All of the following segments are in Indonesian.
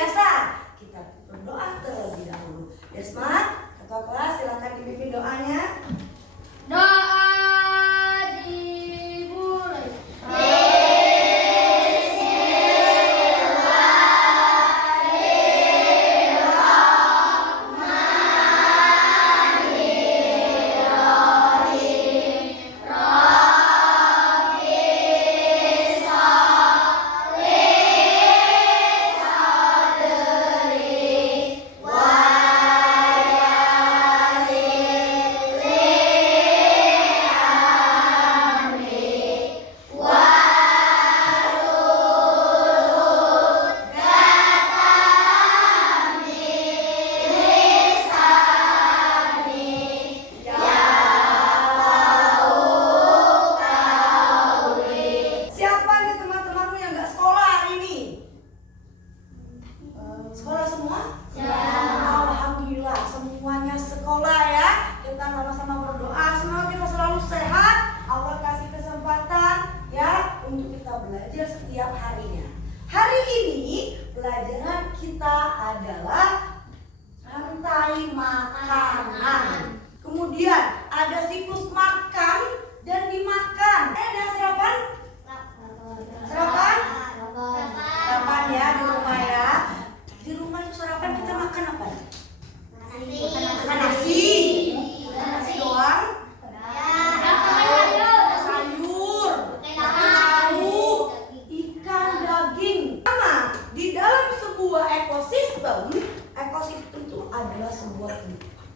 biasa, kita berdoa terlebih dahulu. Desma, ketua kelas, silakan dipimpin doanya. Doa dimulai. Sekolah semua? Ya. Alhamdulillah semuanya sekolah ya. Kita sama-sama berdoa semoga kita selalu sehat. Allah kasih kesempatan ya untuk kita belajar setiap harinya. Hari ini pelajaran kita adalah rantai makanan. Kemudian ada siklus makan dan dimakan. Ada sarapan? Sarapan? Sarapan ya di rumah ya. Di rumah itu sarapan kita makan apa? Makan nasi. Nasi doang. Sayur, lauk, ikan, daging. Sama di dalam sebuah ekosistem itu adalah sebuah tempat.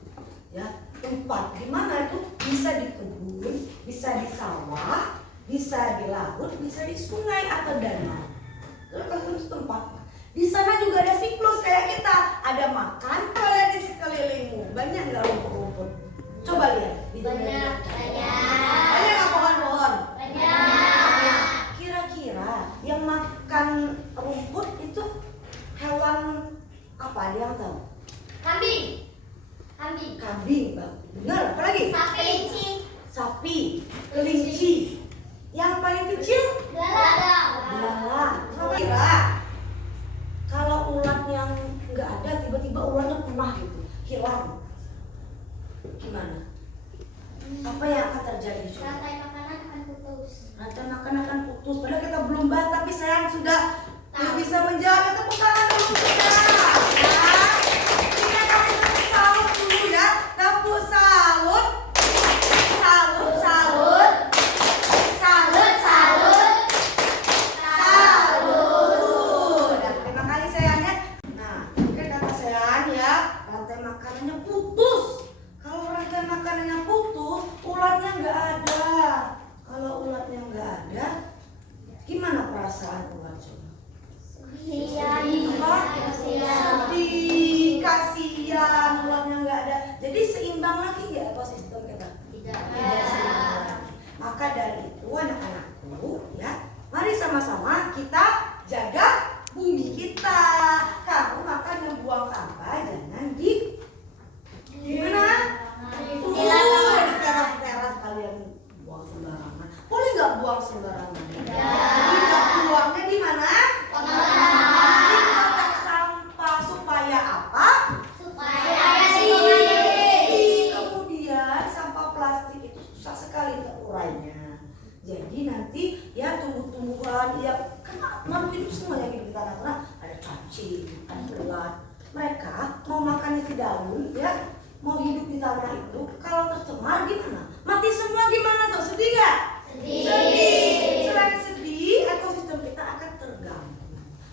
Ya, tempat di mana itu bisa di kebun, bisa di sawah, bisa di laut, bisa di sungai atau danau. Itu tempat. Di sana juga ada siklus kayak kita. Ada makan, lihat di sekelilingmu. Banyak nggak rumput-rumput? Coba lihat. Banyak. Banyak nggak pohon-pohon? Banyak. Kira-kira yang makan rumput itu hewan apa? Ada yang tahu? Kambing. Kambing, benar. Apa lagi? Sapi, kelinci. Yang paling kecil? Belalang. Apa kira? Kalau ulat yang nggak ada, tiba-tiba ulatnya punah gitu, hilang, gimana? Apa yang akan terjadi? Rantai makanan akan putus. Rantai makanan akan putus. Padahal kita belum bahas, tapi sayang sudah bisa menjawab. Tepuk tangan dulu kita. Ya. Kita kasih tepuk salut dulu ya. Tepuk salut. Salut. Terima kasih sayangnya. Nah, mungkin kata sayang ya, rantai makanannya putus. Kalau rantai makanannya putus, ulatnya nggak ada. Kalau ulatnya nggak ada, gimana perasaan ulat coba? Sedih, kasihan, ulatnya nggak ada. Jadi seimbang lagi ya ekosistem kita? Tidak seimbang lagi. Maka dari itu anak-anakku ya, mari sama-sama kita jaga bumi kita. Kamu makanya buang sampah jangan di mana? Di teras kalian buang sembarangan. Boleh nggak buang sembarangan? Tidak, buangnya di mana? Di kotak sampah supaya apa? Kemudian sampah plastik itu susah sekali terurainya. Jadi nanti ya tumbuh-tumbuhan ya kan makhluk hidup semua yang hidup di tanah karena ada cacing, ada ulat. Mereka mau makannya si daun ya, mau hidup di tanah itu kalau tercemar gimana? Mati semua gimana tuh? Sedih nggak? Sedih. Selain sedih, ekosistem kita akan terganggu.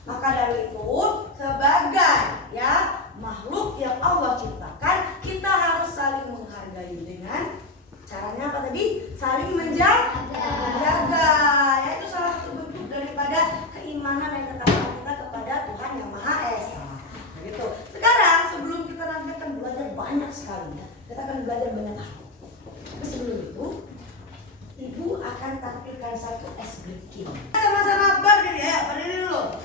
Maka dari itu sebagai ya makhluk yang Allah ciptakan, kita harus saling menghargai dengan caranya apa tadi? Saling menjaga. Ya itu salah satu bentuk daripada keimanan dan ketakwaan kita kepada Tuhan yang Maha Esa. Begitu. Sekarang sebelum kita nanti akan belajar banyak sekali ya. Kita akan belajar banyak hal. Tapi sebelum itu, Ibu akan tampilkan satu ice breaking. Sama-sama berdiri ya, berdiri dulu.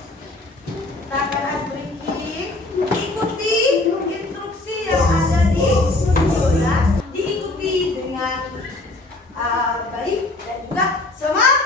Kita akan ice breaking. Ikuti instruksi yang ada di video ya. Diikuti dengan baik dan juga semangat.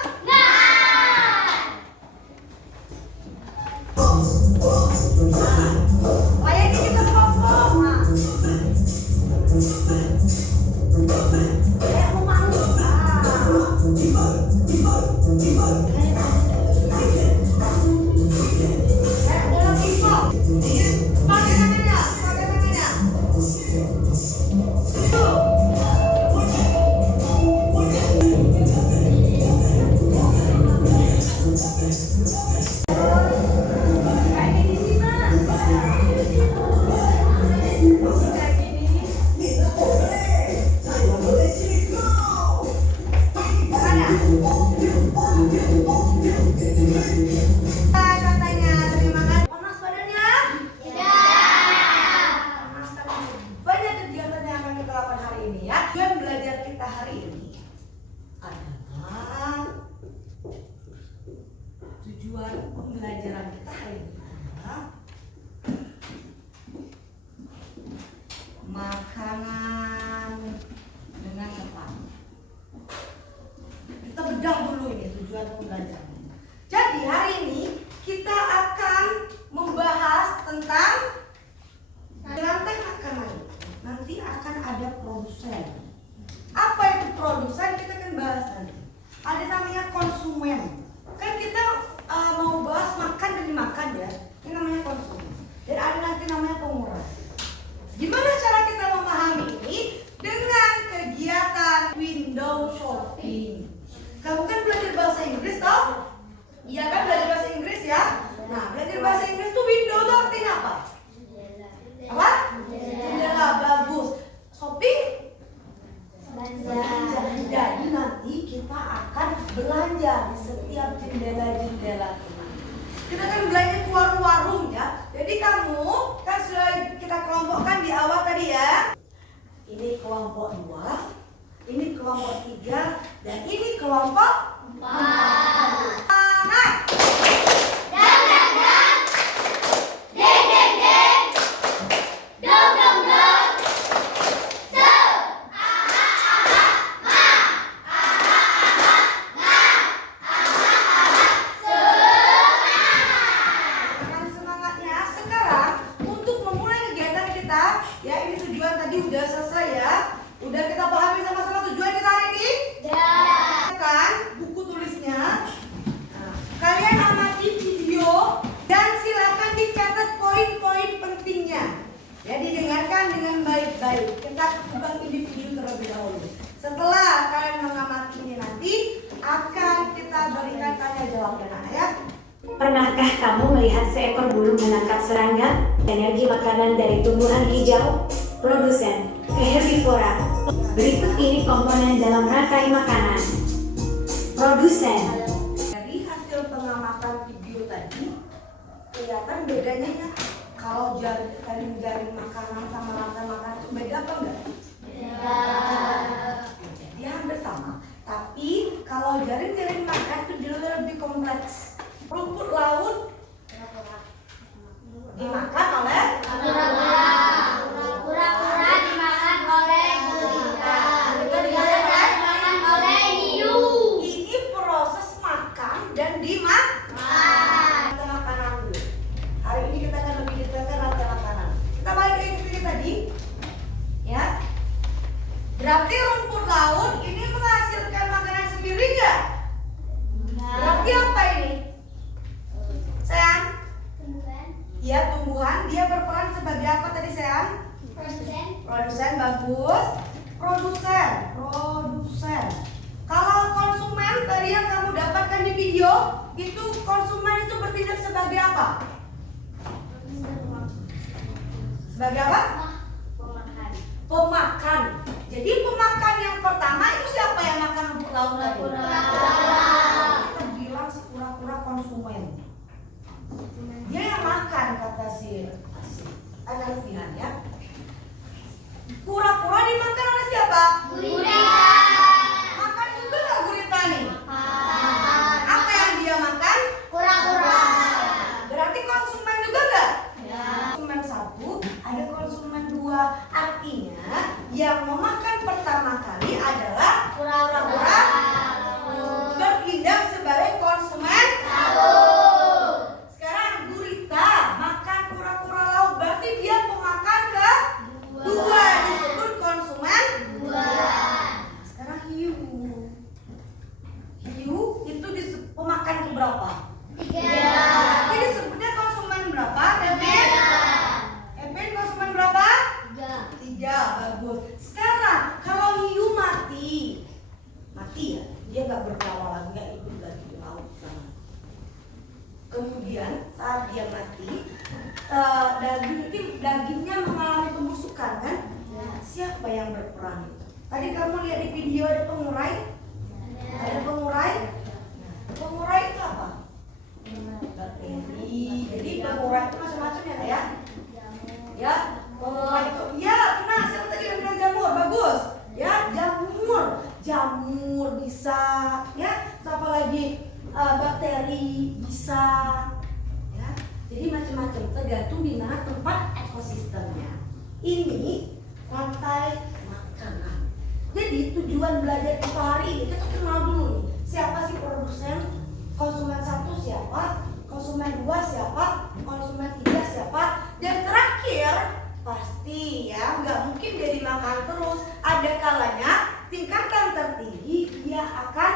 tujuan pembelajaran kita hari ini adalah makanan dengan tepat. Kita bedah dulu ini tujuan pembelajaran. Jadi hari ini kita akan membahas tentang rantai makanan. Nanti akan ada produsen. Apa itu produsen? Kita akan bahas nanti. Ada namanya konsumen. Kan kita mau bahas makan dan dimakan ya. Ini namanya konsumen. Dan ada nanti namanya pengurai. Gimana cara kita memahami ini? Dengan kegiatan window shopping. Kamu kan belajar bahasa Inggris toh? Iya kan, belajar bahasa Inggris ya? Nah, belajar bahasa Inggris tuh window tuh artinya apa? Apa? Jendela. Bagus. Shopping? Belanja. Jadi nanti kita akan belanja di setiap jendela-jendela ini. Kita akan belanja ke warung-warung ya. Jadi kamu kan sudah kita kelompokkan di awal tadi ya. Ini kelompok 2, ini kelompok 3, dan ini kelompok 4. Semangat! Dang dang dang. Deng deng deng. Dong dong dong. So. Aha aha ma. Aha aha ma. Aha aha semangat. Dengan semangatnya sekarang untuk memulai kegiatan kita ya, ini tujuan tadi udah selesai ya. Udah kita pahami sama-sama tujuan kita hari ini? Kan buku tulisnya. Nah, kalian amati video dan silakan dicatat poin-poin pentingnya. Ya, didengarkan dengan baik-baik. Kita ubah individu terlebih dahulu. Setelah kalian mengamati ini nanti akan kita berikan tanya jawab dan ya. Pernahkah kamu melihat seekor burung menangkap serangga? Energi makanan dari tumbuhan hijau, produsen, herbivora. Berikut ini komponen dalam rantai makanan. Produsen. Dari hasil pengamatan video tadi kelihatan bedanya ya. Kalau jaring makanan sama rantai makanan itu beda apa enggak? Dia hampir sama. Tapi kalau jaring makan itu lebih kompleks. Rumput laut dimakan oleh Kura-kura dimakan oleh gurita. Gurita dimakan oleh hiu. ini proses makan dan dimakan. Rantai makanan dulu. Hari ini kita akan lebih detailkan rantai makanan. Kita balik ke ini tadi, ya. Berarti rumput laut ini menghasilkan makanan sendiri nggak? Berarti apa ini? Sayang? Ya, tumbuhan. Dia berperan sebagai apa tadi sayang? Produsen, bagus. Produsen. Kalau konsumen tadi yang kamu dapatkan di video, itu konsumen itu bertindak sebagai apa? Sebagai apa? Pemakan. Jadi pemakan yang pertama itu siapa yang makan rumput laut tadi? Kita bilang si kura-kura konsumen. Dia yang makan, kata si Alfian ya. Kura-kura dimakan oleh siapa? Gurita. Makan juga nggak gurita nih? Apa yang dia makan? Kura-kura. Berarti konsumen juga nggak? Konsumen 1, ada konsumen 2. Artinya yang memakan pertama kali adalah kura-kura bertindak sebagai konsumen 1. Sekarang gurita makan kura-kura laut, berarti dia pemakan kedua, disebut konsumen 2. Sekarang hiu itu pemakan keberapa? 3. Berarti disebutnya konsumen berapa? Epen konsumen berapa? 3. Bagus. Sekarang kalau hiu mati ya, dia nggak bernyawa lagi, nggak hidup lagi di laut sana. Kemudian saat dia mati, dagingnya mengalami pembusukan kan? Siapa yang berperan itu? Tadi kamu lihat di video ada pengurai? Ada pengurai? Pengurai itu apa? Bakteri. Jadi pengurai itu macam-macam ya, ya. Pengurai itu, ya benar. Siapa tadi yang bilang jamur? Bagus. Ya, jamur bisa. Ya, apa lagi? Bakteri bisa. macam-macam tergantung di mana tempat ekosistemnya. Ini rantai makanan. Jadi tujuan belajar itu hari ini kita kenal dulu nih, siapa sih produsen, konsumen 1 siapa, konsumen 2 siapa, konsumen 3 siapa, dan terakhir pasti ya nggak mungkin dia dimakan terus. Ada kalanya tingkatan tertinggi dia akan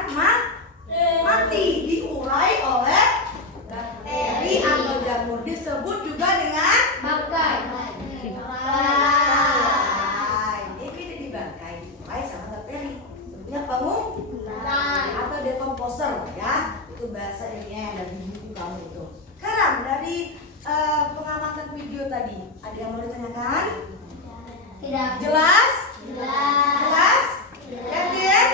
mati, diurai oleh bakteri atau jamur, disebut juga dengan Bangkai. Dia tidak dibangkai, diurai sama bakteri. Sebutnya pengumpulan atau dekomposer ya. Itu bahasa ini yang dari buku kamu itu. Sekarang dari pengamatan video tadi, ada yang mau ditanyakan? Tidak. Jelas? Jelas. Jelas? Yakin?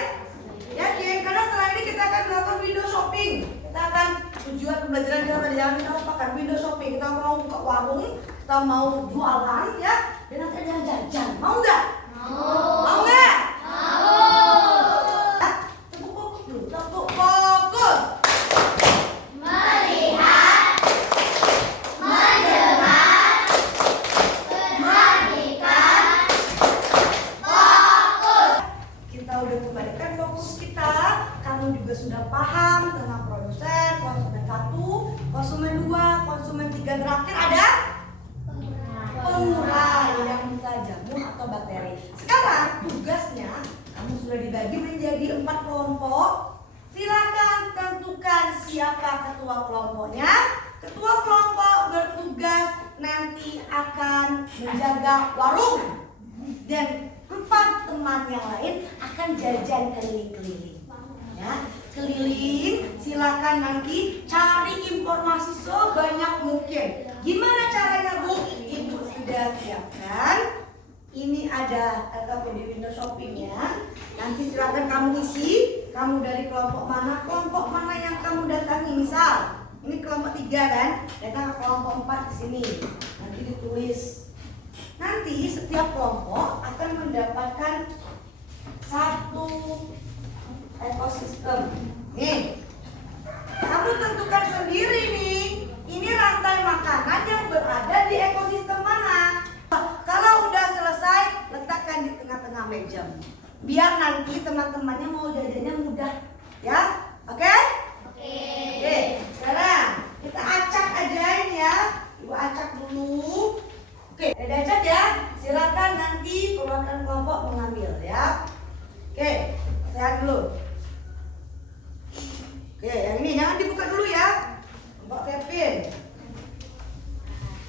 Yakin? Karena setelah ini kita akan melakukan window shopping. Kita akan tujuan pembelajaran kita tadi jangan kita lupakan window shopping. Kita mau buka warung, kita mau jualan ya, dan nanti ada yang jajan. Mau nggak? Mau nggak? Tepuk fokus dulu. Tepuk fokus. Melihat, mendengar, perhatikan, fokus. Kita udah kembalikan fokus kita. Kamu juga sudah paham tentang produsen, konsumen 1, konsumen 2, konsumen 3, terakhir ada pengurai yang bisa jamur atau bakteri. Sekarang tugasnya kamu sudah dibagi menjadi 4 kelompok. Silakan tentukan siapa ketua kelompoknya. Ketua kelompok bertugas nanti akan menjaga warung dan 4 teman yang lain akan jajan keliling-keliling. Ya, keliling. Silakan nanti cari informasi sebanyak mungkin. Gimana caranya, Bu? Ibu sudah siapkan. Ini ada di window shoppingnya. Nanti silakan kamu isi. Kamu dari kelompok mana yang kamu datangi. Misal, ini kelompok 3 kan? Datang ke kelompok 4 di sini. Nanti ditulis. Nanti setiap kelompok akan mendapatkan 1 ekosistem. Nih, kamu tentukan sendiri nih. Ini rantai makanan yang berada di ekosistem mana? Kalau udah selesai, letakkan di tengah-tengah meja. Biar nanti teman-temannya mau jajannya mudah, ya? Oke? Oke. Sekarang kita acak aja ini ya. Ibu acak dulu. Oke, udah acak ya. Silakan nanti perwakilan kelompok mengambil ya. Oke, sehat dulu. Oke, yang ini jangan dibuka dulu ya. Mbak Kevin.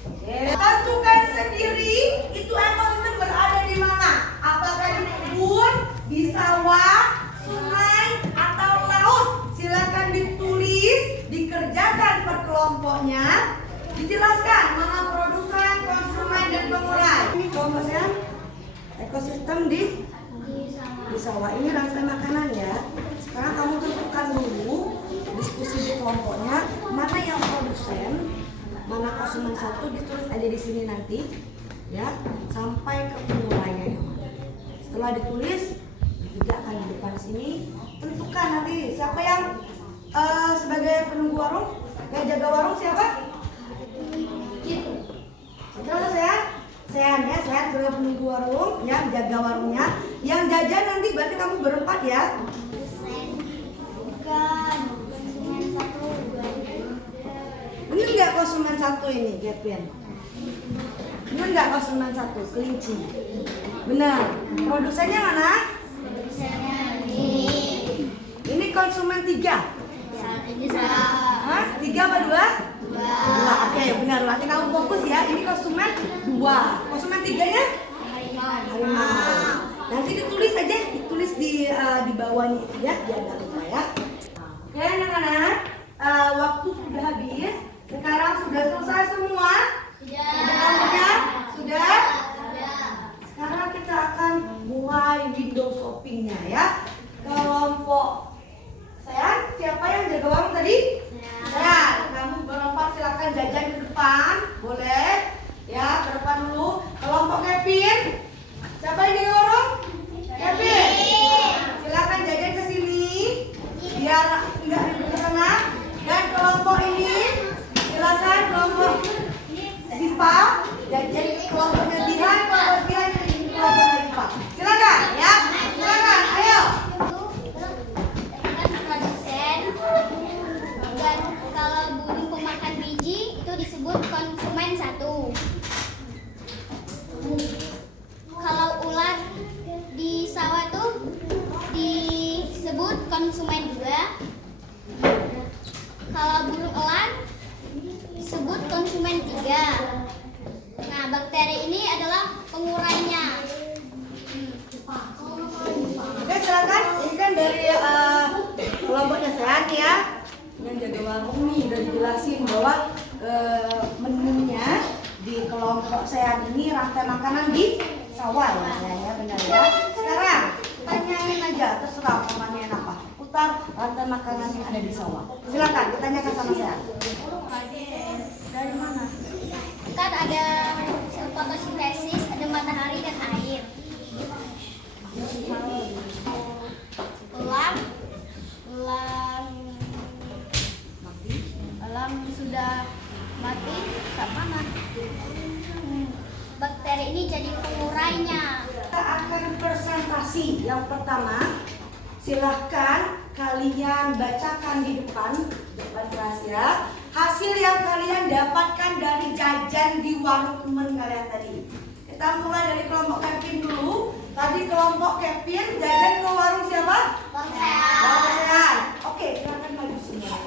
Oke. Tentukan sendiri itu ekosistem berada di mana. Apakah di kebun, di sawah, sungai, atau laut. Silakan ditulis, dikerjakan per kelompoknya. Dijelaskan mana produsen, konsumen, dan pengurai. Ini kelompok saya ekosistem di sawah. Ini rantai makanan ya. Sekarang kamu tentukan dulu diskusi di kelompoknya mana yang produsen, mana konsumen 1, ditulis aja di sini nanti ya sampai ke pengurainya. Setelah ditulis, tidak akan di depan sini. Tentukan nanti siapa yang sebagai penunggu warung, yang jaga warung siapa? Terus saya ya, saya sebagai penunggu warung ya, jaga warungnya. Yang jajan nanti berarti kamu berempat ya. Ini enggak konsumen 1 ini, Kevin? Ini enggak konsumen 1, kelinci. Benar. Produsennya mana? Ini konsumen 3. Hah? 3 apa 2? 2. Oke, benar. Nanti kamu fokus ya. Ini konsumen 2. Konsumen 3-nya? Harimau. Nanti ditulis aja, ditulis di bawahnya itu ya, biar nggak lupa ya. Oke, anak-anak, waktu sudah habis. Sekarang sudah selesai semua? Sudah. Sudah? Sekarang kita akan mulai window shoppingnya ya. Kelompok saya, siapa yang jaga warung tadi? Saya. Kamu berempat silakan jajan ke depan, boleh? Ya, ke depan dulu. Kelompok Kevin, siapa yang jaga warung? Kevin. Silakan jajan ke sini, biar nggak ribut ke sana. Dan kelompok ini, silakan kelompok konsumen 3. Nah, bakteri ini adalah pengurainya. Oke, silakan. Ini kan dari kelompoknya Sean ya. Yang jaga warung nih udah dijelasin bahwa menunya di kelompok Sean ini rantai makanan di sawah ya, benar ya. Sekarang tanyain aja, terserah pertanyaan apa. Putar rantai makanan yang ada di sawah. Silakan ditanyakan sama Sean. Dari mana? Kan ada fotosintesis, ada matahari dan air. Elang sudah mati, tak mana? Bakteri ini jadi pengurainya. Kita akan presentasi. Yang pertama, silahkan kalian bacakan di depan kelas ya. Hasil yang kalian dapatkan dari jajan di warung teman kalian tadi. Kita mulai dari kelompok Kevin dulu. Tadi kelompok Kevin jajan ke warung siapa? Bang Warung Sean. Oke, silakan maju semua.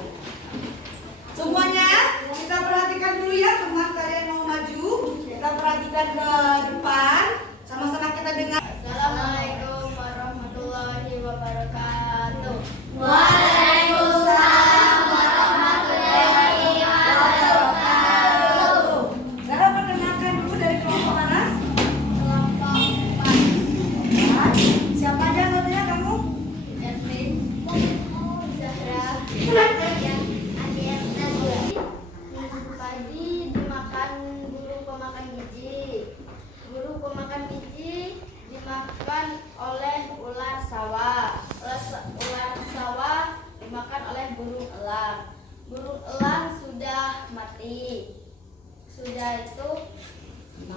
Semuanya kita perhatikan dulu ya, teman kalian mau maju. Kita perhatikan ke depan. Sama-sama kita dengar. Assalamualaikum warahmatullahi wabarakatuh. Waalaikumsalam warahmatullahi wabarakatuh. Zara perkenalkan dulu dari kelompok mana? Kelompok 4. Siapa aja namanya kamu? Ervin, Zahra, Adrian, Najwa. Padi dimakan burung pemakan biji. Burung pemakan biji dimakan oleh ular sawah. Ular sawah dimakan oleh burung elang. Burung elang sudah mati. Sudah itu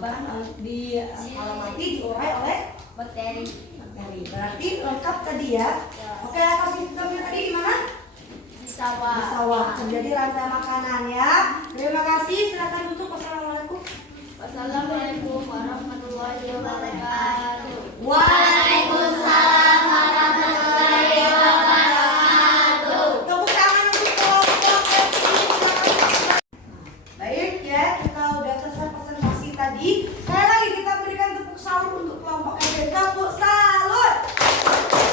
Kalau mati diurai oleh bakteri. bakteri. Berarti lengkap tadi ya. Oke, kasih sistemnya tadi di mana? Di sawah. Di sawah. Terjadi rantai makanan ya. Terima kasih. Silakan duduk. Wassalamualaikum. Wassalamualaikum warahmatullahi wabarakatuh. Waalaikumsalam warahmatullahi wabarakatuh. Tepuk tangan untuk kelompok Kevin. Baik ya, kita udah selesai presentasi tadi. Sekali lagi kita berikan tepuk salut untuk kelompok Kevin. Tepuk salut.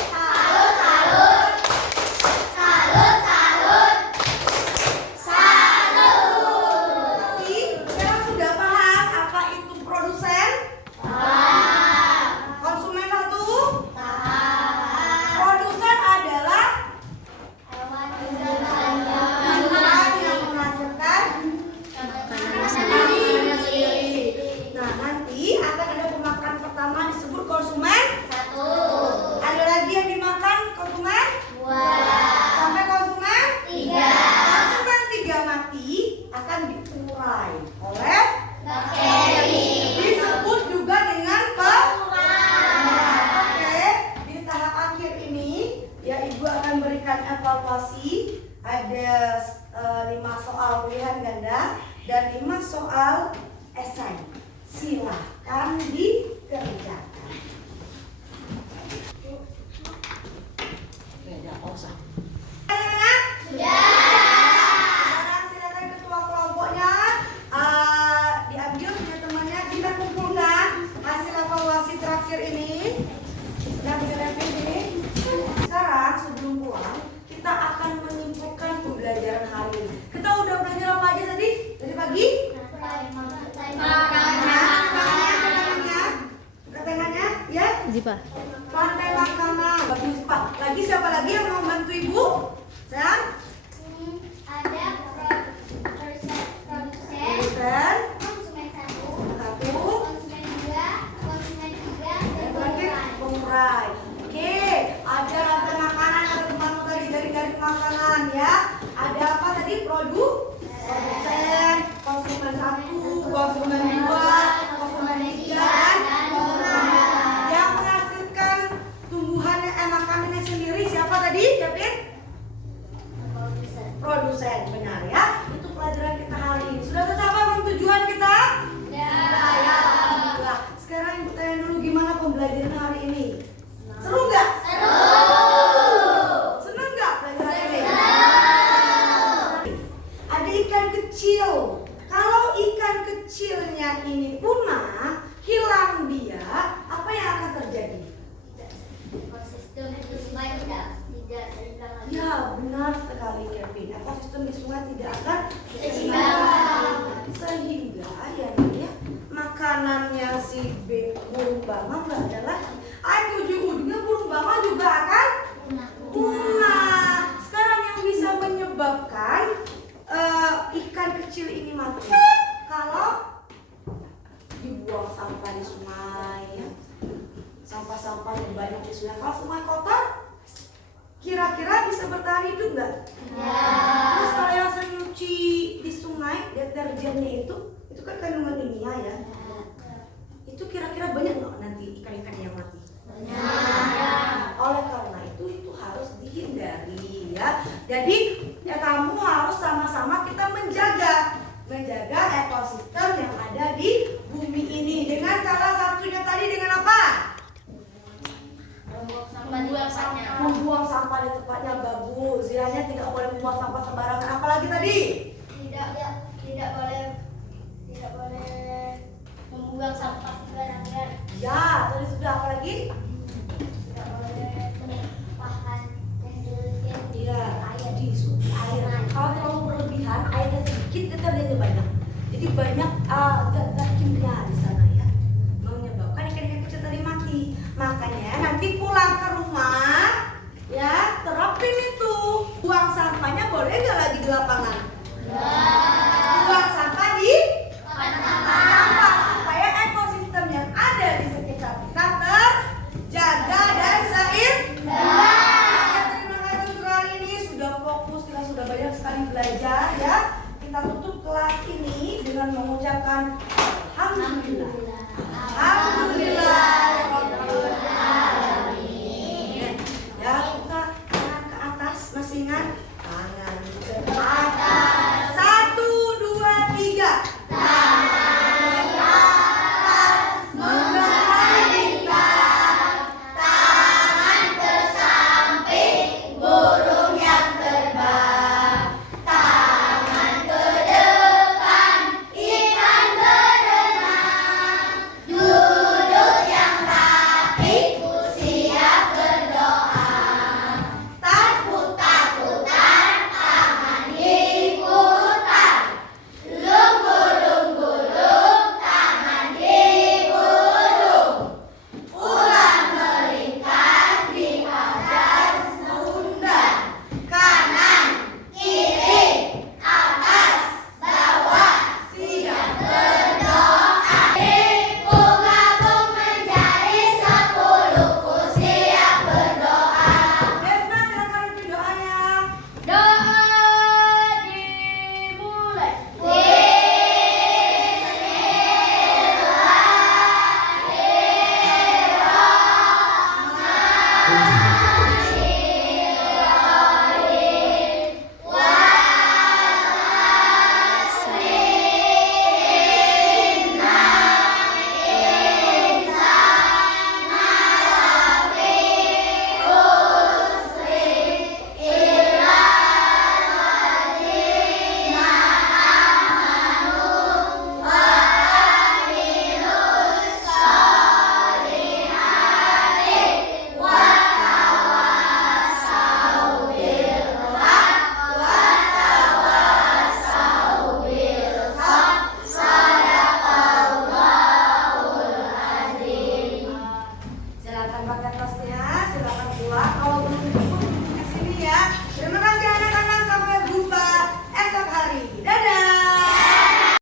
Salut, salut. Salut, salut. Salut. Jadi, sekarang sudah paham apa itu produsen? Konsumen satu? Produsen adalah perusahaan yang menghasilkan. Nah, nanti akan ada pemakan pertama disebut konsumen. Ada lagi yang dimakan konsumen. Sampai konsumen. Konsumen 3 mati akan diurai oleh disebut juga dengan Oke, di tahap akhir ini ya Ibu akan berikan evaluasi. Ada 5 soal pilihan ganda dan 5 soal esai. Silahkan dikerjakan. Anak-anak? Sekarang silakan ketua kelompoknya diambil punya temannya, kita kumpulkan hasil evaluasi terakhir ini. Dan direview ini. Sekarang sebelum pulang kita akan menyimpulkan pembelajaran hari ini. Kita udah belajar apa aja tadi? Dari pagi? Ketengannya, ya? Rantai makanan. Bagus Pak. Lagi siapa lagi yang mau bantu Ibu? Sayang? Ada produsen, Produsen. konsumen 1, Satu. konsumen 2, konsumen 3, dan Yang terakhir pengurai. Oke, ada rantai makanan, ada teman tadi dari makanan ya. Ada apa tadi? Produsen, konsumen 1, konsumen 2, konsumen 3, dan pengurai. Yang menghasilkan tumbuhannya makanannya sendiri siapa tadi? Kevin? Produsen, benar ya. Itu pelajaran kita hari ini. Sudah tercapai belum tujuan kita? Ya. Alhamdulillah. Sekarang Ibu tanya dulu gimana pembelajaran hari ini? Seru nggak? Senang nggak pelajaran ini? Ada ikan kecil. Kalau kecilnya ini punah, hilang dia, apa yang akan terjadi? Ekosistem di sungai tidak seimbang lagi. Ya, benar sekali Kevin. Ekosistem di sungai tidak akan Seimbang. sehingga ya makanannya si burung bangau nggak ada lagi. Ujung-ujungnya burung bangau juga akan punah. Sekarang yang bisa menyebabkan ikan kecil ini mati kalau dibuang sampah di sungai, ya. Sampah-sampah yang banyak di sungai. Kalau sungai kotor, kira-kira bisa bertahan hidup nggak? Ya. Terus kalau yang sering nyuci di sungai, deterjennya itu kan kandungan kimia ya. Itu kira-kira banyak nggak nanti ikan-ikan yang mati? Oleh karena itu harus dihindari ya. Jadi ya kamu harus sama-sama kita menjaga ekosistem yang ada di bumi ini dengan salah satunya tadi dengan apa? Membuang sampah di tempatnya. Bagus. Istilahnya tidak boleh membuang sampah sembarangan. Apalagi tadi? Tidak boleh membuang sampah sembarangan. Ya, tadi sudah. Apalagi? Tidak boleh menumpahkan deterjen di Iya, air. di air. Kalau terlalu berlebihan, airnya sedikit, deterjennya banyak. Jadi banyak zat-zat kimia di sana ya, menyebabkan ikan-ikan kecil tadi mati. Makanya nanti pulang ke rumah, ya terapin itu. Buang sampahnya boleh nggak lagi di lapangan? Buang sampah di sampah supaya ekosistem yang ada di sekitar kita terjaga dan seimbang. Terima kasih untuk kali ini sudah fokus, kita sudah banyak sekali belajar ya. Kita tutup kelas ini dengan mengucapkan alhamdulillah. Alhamdulillah.